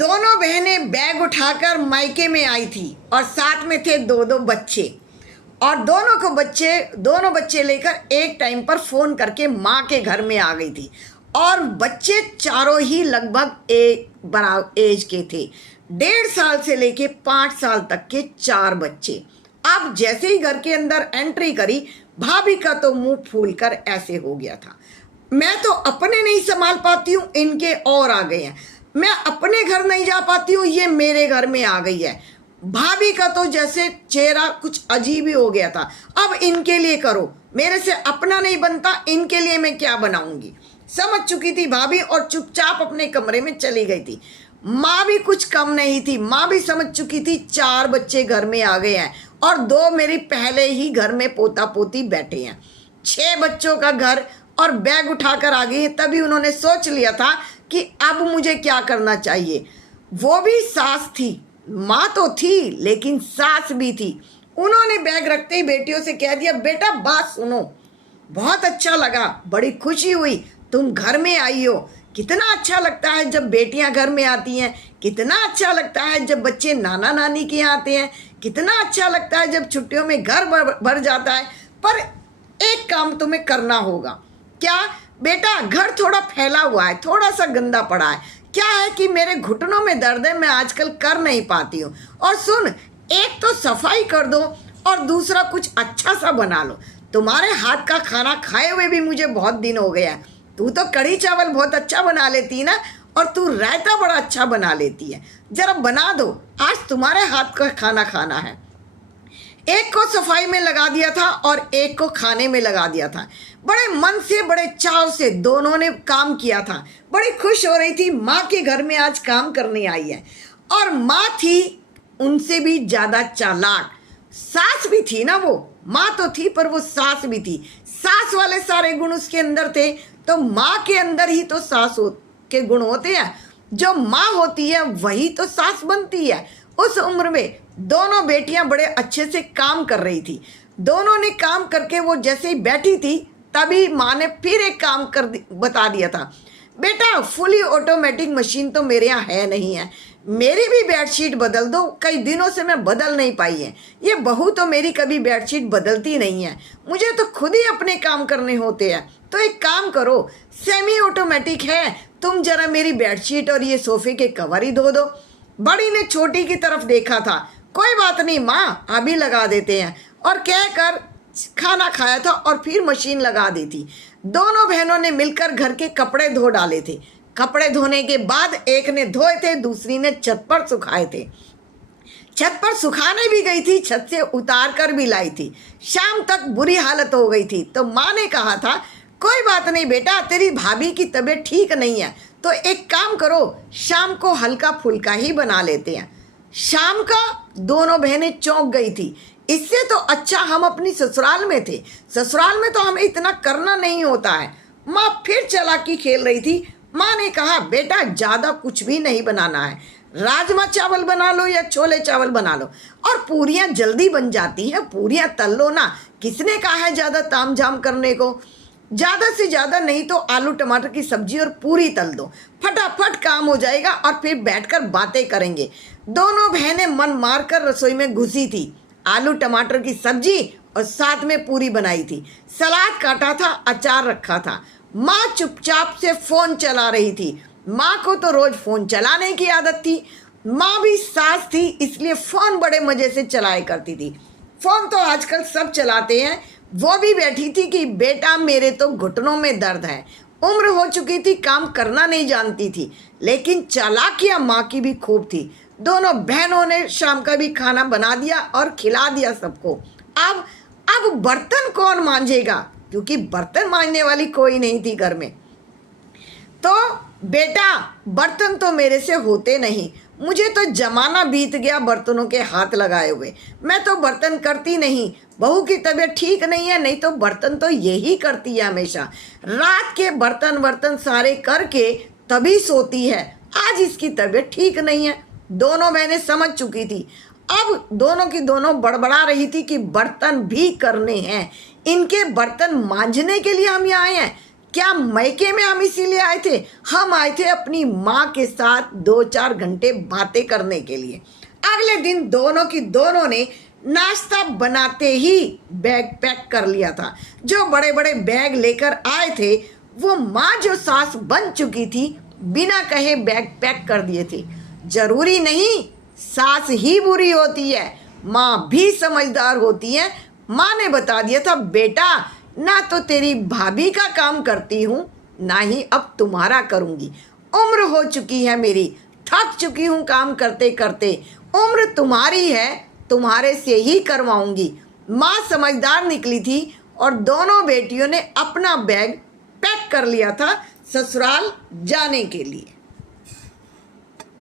दोनों बहनें बैग उठाकर मायके में आई थी और साथ में थे दो दो बच्चे। और दोनों बच्चे लेकर एक टाइम पर फ़ोन करके माँ के घर में आ गई थी। और बच्चे चारों ही लगभग एक बराबर एज के थे। 1.5 साल से लेके 5 साल तक के 4 बच्चे। अब जैसे ही घर के अंदर एंट्री करी, भाभी का तो मुंह फूलकर ऐसे हो गया था। मैं तो अपने नहीं संभाल पाती हूँ, इनके और आ गए हैं। मैं अपने घर नहीं जा पाती हूँ, ये मेरे घर में आ गई है। भाभी का तो जैसे चेहरा कुछ अजीब ही हो गया था। अब इनके लिए करो, मेरे से अपना नहीं बनता, इनके लिए मैं क्या बनाऊंगी। समझ चुकी थी भाभी और चुपचाप अपने कमरे में चली गई थी। माँ भी कुछ कम नहीं थी, माँ भी समझ चुकी थी 4 बच्चे घर में आ गए हैं और 2 मेरी पहले ही घर में पोता पोती बैठे हैं। 6 बच्चों का घर और बैग उठाकर आ गई है। तभी उन्होंने सोच लिया था कि अब मुझे क्या करना चाहिए। वो भी सास थी, माँ तो थी लेकिन सास भी थी। उन्होंने बैग रखते ही बेटियों से कह दिया, बेटा बात सुनो, बहुत अच्छा लगा, बड़ी खुशी हुई तुम घर में आई हो। कितना अच्छा लगता है जब बेटियां घर में आती हैं, कितना अच्छा लगता है जब बच्चे नाना नानी के यहाँ आते हैं, कितना अच्छा लगता है जब छुट्टियों में घर भर जाता है। पर एक काम तुम्हें करना होगा। क्या बेटा, घर थोड़ा फैला हुआ है, थोड़ा सा गंदा पड़ा है। क्या है कि मेरे घुटनों में दर्द है, मैं आजकल कर नहीं पाती हूँ। और सुन, एक तो सफाई कर दो और दूसरा कुछ अच्छा सा बना लो। तुम्हारे हाथ का खाना खाए हुए भी मुझे बहुत दिन हो गया है। तू तो कढ़ी चावल बहुत अच्छा बना लेती है ना, और तू रायता बड़ा अच्छा बना लेती है। जरा बना दो, आज तुम्हारे हाथ का खाना खाना है। एक को सफाई में लगा दिया था और एक को खाने में लगा दिया था। बड़े मन से, बड़े चाव से दोनों ने काम किया था। बड़ी खुश हो रही थी, माँ के घर में आज काम करने आई है। और माँ थी उनसे भी ज़्यादा चालाक। सास भी थी ना, वो माँ तो थी पर वो सास भी थी। सास वाले सारे गुण उसके अंदर थे, तो माँ के अंदर ही तो सास के गुण होते हैं। जो माँ होती है वही तो सास बनती है। उस उम्र में दोनों बेटियां बड़े अच्छे से काम कर रही थी। दोनों ने काम करके वो जैसे ही बैठी थी, तभी माँ ने फिर एक काम बता दिया था। बेटा, फुली ऑटोमेटिक मशीन तो मेरे यहाँ है नहीं है, मेरी भी बेडशीट बदल दो। कई दिनों से मैं बदल नहीं पाई है। ये बहू तो मेरी कभी बेडशीट बदलती नहीं है, मुझे तो खुद ही अपने काम करने होते हैं। तो एक काम करो, सेमी ऑटोमेटिक है, तुम जरा मेरी बेडशीट और ये सोफे के कवर ही धो दो। बड़ी ने छोटी की तरफ देखा था। कोई बात नहीं माँ, अभी लगा देते हैं, और कहकर खाना खाया था और फिर मशीन लगा दी थी। दोनों बहनों ने मिलकर घर के कपड़े धो डाले थे। कपड़े धोने के बाद एक ने धोए थे, दूसरी ने छत पर सुखाए थे। छत पर सुखाने भी गई थी, छत से उतार कर भी लाई थी। शाम तक बुरी हालत हो गई थी। तो माँ ने कहा था, कोई बात नहीं बेटा, तेरी भाभी की तबीयत ठीक नहीं है, तो एक काम करो, शाम को हल्का फुल्का ही बना लेते हैं। शाम का दोनों बहनें चौंक गई थी। इससे तो अच्छा हम अपनी ससुराल में थे, ससुराल में तो हमें इतना करना नहीं होता है। माँ फिर चालाकी खेल रही थी। माँ ने कहा, बेटा ज़्यादा कुछ भी नहीं बनाना है, राजमा चावल बना लो या छोले चावल बना लो, और पूरियाँ जल्दी बन जाती हैं, पूरियाँ तल लो ना। किसने कहा है ज़्यादा ताम झाम करने को। ज़्यादा से ज़्यादा नहीं तो आलू टमाटर की सब्जी और पूरी तल दो, फटाफट काम हो जाएगा और फिर बैठकर बातें करेंगे। दोनों बहनें मन मारकर रसोई में घुसी थी। आलू टमाटर की सब्जी और साथ में पूरी बनाई थी, सलाद काटा था, अचार रखा था। माँ चुपचाप से फ़ोन चला रही थी। माँ को तो रोज़ फ़ोन चलाने की आदत थी। माँ भी सास थी, इसलिए फ़ोन बड़े मज़े से चलाया करती थी। फ़ोन तो आजकल सब चलाते हैं। वो भी बैठी थी कि बेटा, मेरे तो घुटनों में दर्द है। उम्र हो चुकी थी, काम करना नहीं जानती थी, लेकिन चालाकियाँ माँ की भी खूब थी। दोनों बहनों ने शाम का भी खाना बना दिया और खिला दिया सबको। अब बर्तन कौन मांजेगा, क्योंकि बर्तन मांजने वाली कोई नहीं थी घर में। तो बेटा, बर्तन तो मेरे से होते नहीं, मुझे तो जमाना बीत गया बर्तनों के हाथ लगाए हुए। मैं तो बर्तन करती नहीं। बहू की तबीयत ठीक नहीं है, नहीं तो बर्तन तो यही करती है हमेशा। रात के बर्तन सारे करके तभी सोती है। आज इसकी तबीयत ठीक नहीं है। दोनों बहनें समझ चुकी थी। अब दोनों की दोनों बड़बड़ा रही थी कि बर्तन भी करने हैं, इनके बर्तन मांजने के लिए हम यहाँ आए हैं। क्या मैके में हम इसीलिए आए थे? हम आए थे अपनी माँ के साथ 2-4 घंटे बातें करने के लिए। अगले दिन दोनों ने नाश्ता बनाते ही बैग पैक कर लिया था। जो बड़े बड़े बैग लेकर आए थे, वो माँ जो सास बन चुकी थी, बिना कहे बैग पैक कर दिए थे। जरूरी नहीं सास ही बुरी होती है, माँ भी समझदार होती है। माँ ने बता दिया था, बेटा ना तो तेरी भाभी का काम करती हूँ, ना ही अब तुम्हारा करूँगी। उम्र हो चुकी है मेरी, थक चुकी हूँ काम करते करते। उम्र तुम्हारी है, तुम्हारे से ही करवाऊंगी। माँ समझदार निकली थी और दोनों बेटियों ने अपना बैग पैक कर लिया था ससुराल जाने के लिए।